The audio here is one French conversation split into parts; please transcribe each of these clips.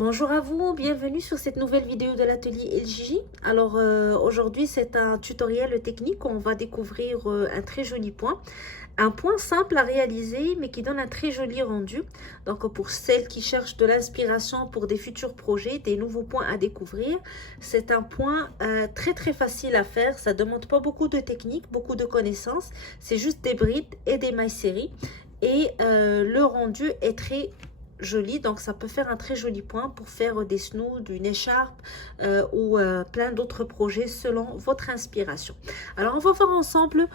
Bonjour à vous, bienvenue sur cette nouvelle vidéo de l'atelier LJJ. Alors aujourd'hui c'est un tutoriel technique où on va découvrir un très joli point. Un point simple à réaliser mais qui donne un très joli rendu. Donc pour celles qui cherchent de l'inspiration pour des futurs projets, des nouveaux points à découvrir, c'est un point très facile à faire. Ça ne demande pas beaucoup de technique, beaucoup de connaissances. C'est juste des brides et des mailles serrées. Et le rendu est très joli, donc ça peut faire un très joli point pour faire des snoods, une écharpe ou plein d'autres projets selon votre inspiration. Alors on va voir ensemble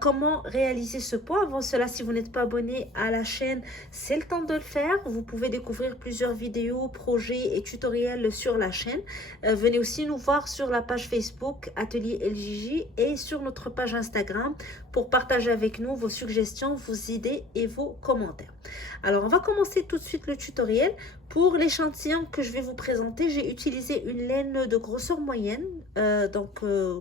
comment réaliser ce point. Avant cela, si vous n'êtes pas abonné à la chaîne, c'est le temps de le faire. Vous pouvez découvrir plusieurs vidéos, projets et tutoriels sur la chaîne. Venez aussi nous voir sur la page Facebook Atelier LJJ et sur notre page Instagram pour partager avec nous vos suggestions, vos idées et vos commentaires. Alors on va commencer tout de suite le tutoriel. Pour l'échantillon que je vais vous présenter, j'ai utilisé une laine de grosseur moyenne,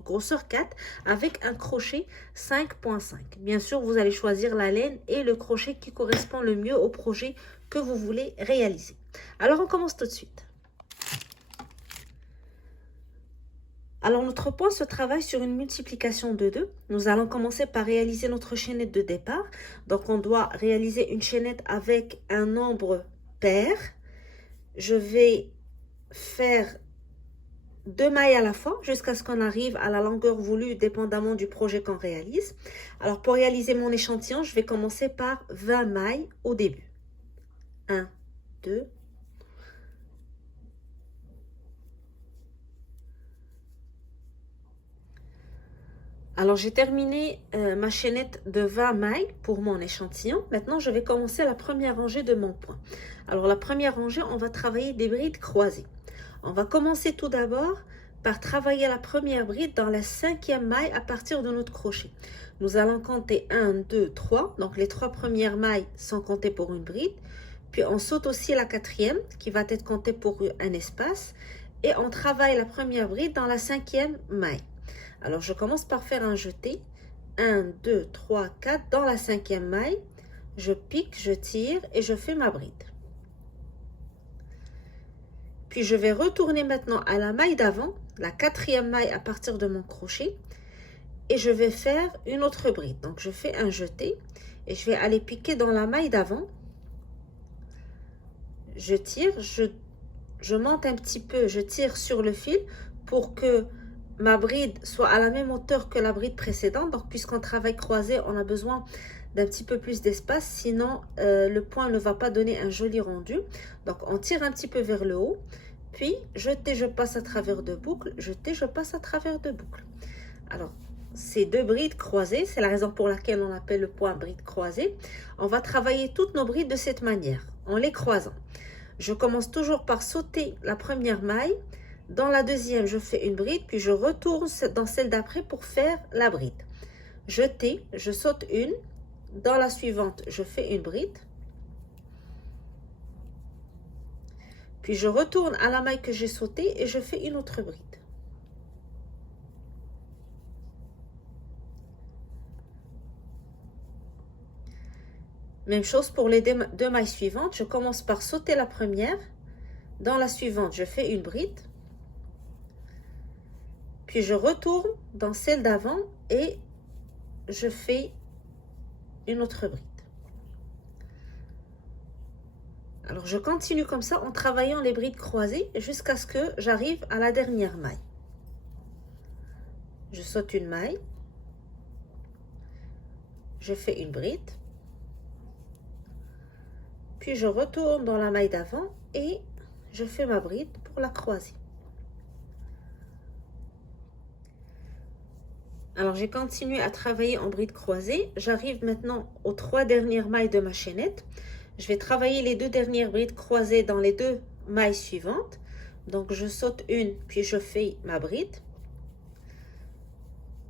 grosseur 4 avec un crochet 5.5. Bien sûr, vous allez choisir la laine et le crochet qui correspond le mieux au projet que vous voulez réaliser. Alors on commence tout de suite. Alors notre point se travaille sur une multiplication de 2. Nous allons commencer par réaliser notre chaînette de départ. Donc on doit réaliser une chaînette avec un nombre pair. Je vais faire 2 mailles à la fois jusqu'à ce qu'on arrive à la longueur voulue dépendamment du projet qu'on réalise. Alors pour réaliser mon échantillon, je vais commencer par 20 mailles au début. 1, 2, alors j'ai terminé ma chaînette de 20 mailles pour mon échantillon. Maintenant je vais commencer la première rangée de mon point. Alors la première rangée, on va travailler des brides croisées. On va commencer tout d'abord par travailler la première bride dans la 5e maille à partir de notre crochet. Nous allons compter 1, 2, 3. Donc les 3 premières mailles sont comptées pour une bride. Puis on saute aussi la 4e qui va être comptée pour un espace. Et on travaille la première bride dans la 5e maille. Alors, je commence par faire un jeté. 1, 2, 3, 4 dans la 5e maille. Je pique, je tire et je fais ma bride. Puis, je vais retourner maintenant à la maille d'avant, la 4e maille à partir de mon crochet. Et je vais faire une autre bride. Donc, je fais un jeté et je vais aller piquer dans la maille d'avant. Je tire, je monte un petit peu, je tire sur le fil pour que ma bride soit à la même hauteur que la bride précédente. Donc puisqu'on travaille croisé, on a besoin d'un petit peu plus d'espace, sinon le point ne va pas donner un joli rendu. Donc on tire un petit peu vers le haut, puis jeté, je passe à travers de boucles, jeté, je passe à travers de boucles. Alors ces deux brides croisées, c'est la raison pour laquelle on appelle le point bride croisée. On va travailler toutes nos brides de cette manière, en les croisant. Je commence toujours par sauter la première maille. Dans la deuxième, je fais une bride, puis je retourne dans celle d'après pour faire la bride. Jeté, je saute une. Dans la suivante, je fais une bride. Puis je retourne à la maille que j'ai sautée et je fais une autre bride. Même chose pour les deux mailles suivantes. Je commence par sauter la première. Dans la suivante, je fais une bride. Puis je retourne dans celle d'avant et je fais une autre bride. Alors je continue comme ça en travaillant les brides croisées jusqu'à ce que j'arrive à la dernière maille. Je saute une maille. Je fais une bride. Puis je retourne dans la maille d'avant et je fais ma bride pour la croiser. Alors, j'ai continué à travailler en bride croisée. J'arrive maintenant aux 3 dernières mailles de ma chaînette. Je vais travailler les 2 dernières brides croisées dans les 2 mailles suivantes. Donc, je saute une, puis je fais ma bride.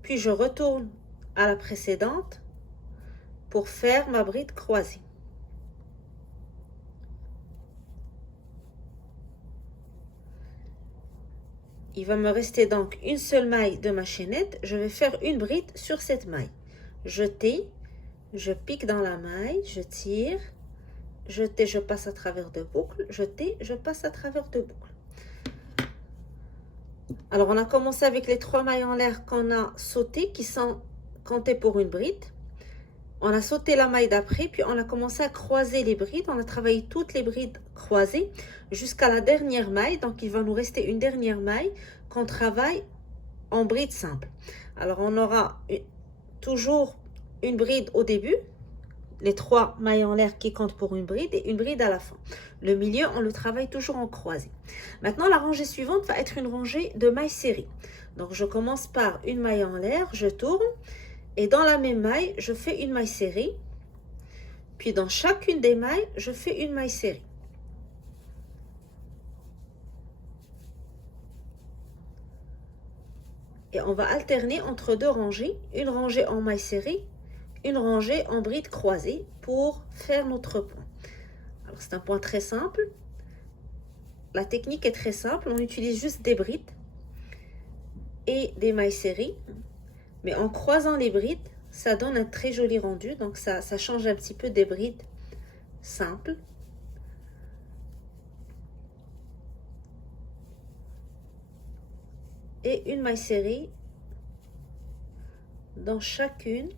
Puis, je retourne à la précédente pour faire ma bride croisée. Il va me rester donc une seule maille de ma chaînette. Je vais faire une bride sur cette maille. Jeter, je pique dans la maille, je tire, jeter, je passe à travers deux boucles, jeter, je passe à travers deux boucles. Alors, on a commencé avec les 3 mailles en l'air qu'on a sautées, qui sont comptées pour une bride. On a sauté la maille d'après, puis on a commencé à croiser les brides. On a travaillé toutes les brides croisées jusqu'à la dernière maille. Donc, il va nous rester une dernière maille qu'on travaille en bride simple. Alors, on aura toujours une bride au début, les 3 mailles en l'air qui comptent pour une bride et une bride à la fin. Le milieu, on le travaille toujours en croisée. Maintenant, la rangée suivante va être une rangée de mailles serrées. Donc, je commence par une maille en l'air, je tourne et dans la même maille, je fais une maille serrée. Puis, dans chacune des mailles, je fais une maille serrée. Et on va alterner entre deux rangées, une rangée en maille serrée, une rangée en bride croisée pour faire notre point. Alors, c'est un point très simple. La technique est très simple. On utilise juste des brides et des mailles serrées. Mais en croisant les brides, ça donne un très joli rendu. Donc, ça change un petit peu des brides simples. Et une maille serrée dans chacune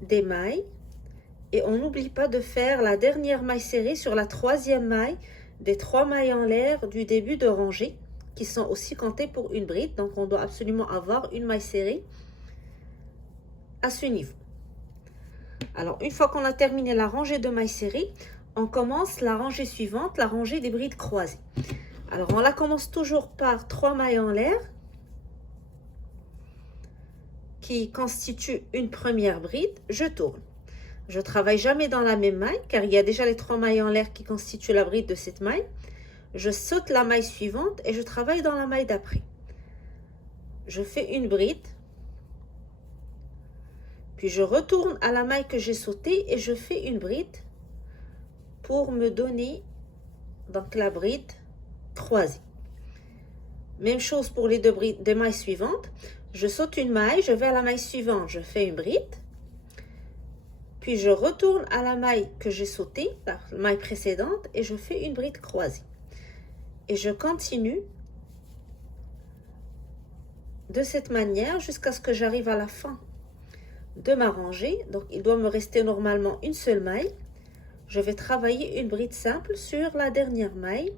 des mailles. Et on n'oublie pas de faire la dernière maille serrée sur la 3e maille des 3 mailles en l'air du début de rangée, qui sont aussi comptées pour une bride. Donc, on doit absolument avoir une maille serrée à ce niveau. Alors, une fois qu'on a terminé la rangée de mailles serrées, on commence la rangée suivante, la rangée des brides croisées. Alors, on la commence toujours par 3 mailles en l'air qui constituent une première bride. Je tourne. Je ne travaille jamais dans la même maille car il y a déjà les 3 mailles en l'air qui constituent la bride de cette maille. Je saute la maille suivante et je travaille dans la maille d'après. Je fais une bride. Puis je retourne à la maille que j'ai sautée et je fais une bride pour me donner donc la bride croisée. Même chose pour les deux mailles suivantes. Je saute une maille, je vais à la maille suivante, je fais une bride. Puis je retourne à la maille que j'ai sautée, la maille précédente, et je fais une bride croisée. Et je continue de cette manière jusqu'à ce que j'arrive à la fin de ma rangée. Donc, il doit me rester normalement une seule maille. Je vais travailler une bride simple sur la dernière maille.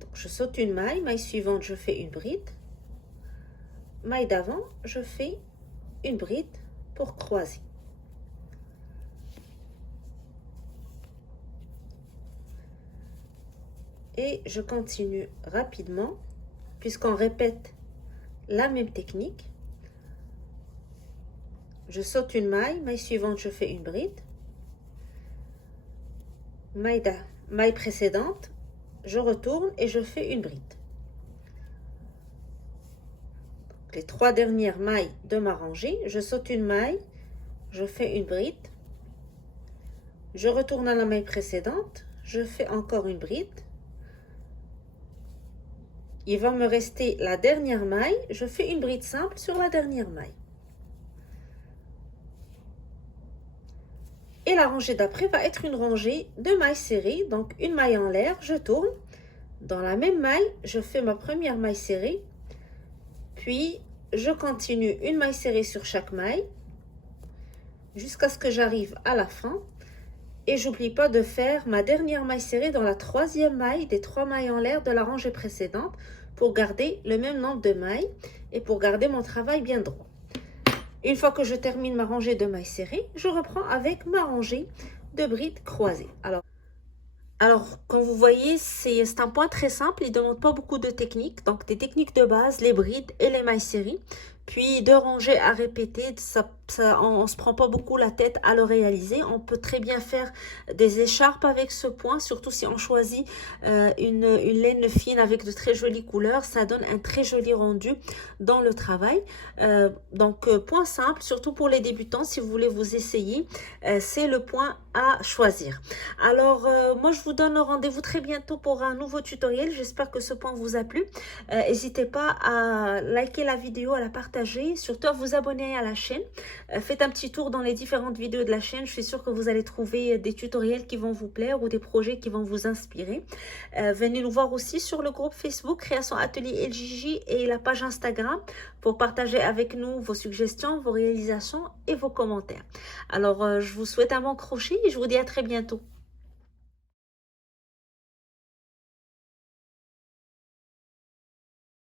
Donc, je saute une maille, maille suivante, je fais une bride. Maille d'avant, je fais une bride pour croiser. Et je continue rapidement, puisqu'on répète la même technique. Je saute une maille, maille suivante, je fais une bride. Maille précédente, je retourne et je fais une bride. Les 3 dernières mailles de ma rangée, je saute une maille, je fais une bride, je retourne à la maille précédente, je fais encore une bride. Il va me rester la dernière maille, je fais une bride simple sur la dernière maille. Et la rangée d'après va être une rangée de mailles serrées, donc une maille en l'air, je tourne. Dans la même maille, je fais ma première maille serrée, puis je continue une maille serrée sur chaque maille jusqu'à ce que j'arrive à la fin. Et j'oublie pas de faire ma dernière maille serrée dans la 3e maille des 3 mailles en l'air de la rangée précédente pour garder le même nombre de mailles et pour garder mon travail bien droit. Une fois que je termine ma rangée de mailles serrées, je reprends avec ma rangée de brides croisées. Alors, comme vous voyez, c'est un point très simple. Il ne demande pas beaucoup de techniques. Donc, des techniques de base, les brides et les mailles serrées. Puis, 2 rangées à répéter. on ne se prend pas beaucoup la tête à le réaliser. On peut très bien faire des écharpes avec ce point, surtout si on choisit une laine fine avec de très jolies couleurs. Ça donne un très joli rendu dans le travail. Point simple, surtout pour les débutants, si vous voulez vous essayer, c'est le point à choisir. Alors, moi, je vous donne rendez-vous très bientôt pour un nouveau tutoriel. J'espère que ce point vous a plu. N'hésitez pas à liker la vidéo, à la partager, surtout à vous abonner à la chaîne. Faites un petit tour dans les différentes vidéos de la chaîne. Je suis sûre que vous allez trouver des tutoriels qui vont vous plaire ou des projets qui vont vous inspirer. Venez nous voir aussi sur le groupe Facebook Création Atelier LJJ et la page Instagram pour partager avec nous vos suggestions, vos réalisations et vos commentaires. Alors, je vous souhaite un bon crochet et je vous dis à très bientôt.